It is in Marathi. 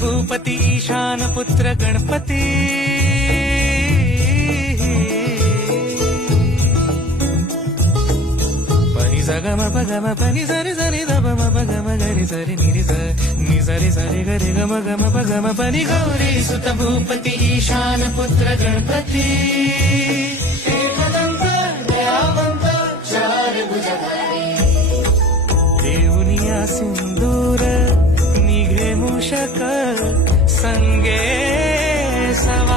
भूपती ईशान पुत्र गणपती पनी सगम पगम पनी सरी सरी दम पगम गरी सरी निरी नि सरी सरी गरी गम गम पगम पनी गौरी सुत भूपती ईशान पुत्र गणपती एकदंत दयावंत चार भुजधारी देऊनिया सिंदूर निघे मूषक संगे सवा